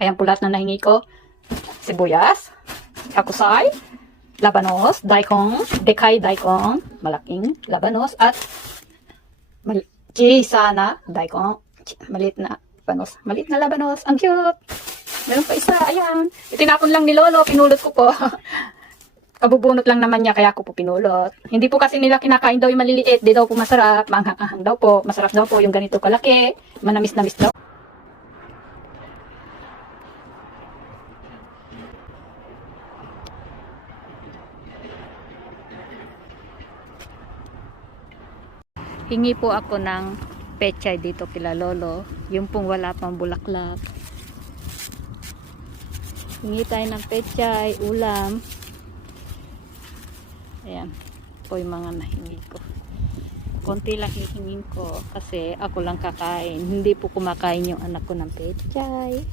Ayan po lahat na nahingi ko. Sibuyas, kakusay, labanos, daikong, dekay daikong, malaking labanos, at sana daikong, maliit na labanos. Maliit na labanos, ang cute! Meron pa isa, ayan. Itinapon lang ni Lolo, pinulot ko po. Kabubunot lang naman niya, kaya ako po pinulot. Hindi po kasi nila kinakain daw yung maliliit, di daw po masarap, maanghang-anghang daw po. Masarap daw po yung ganito kalaki, manamis-namis daw. Hingi po ako ng pechay dito kila Lolo, yung pong wala pang bulaklak. Hingi tayo ng pechay, ulam. Ayan po yung mga nahingi ko. Konti lang hihingin ko kasi ako lang kakain. Hindi po kumakain yung anak ko ng pechay.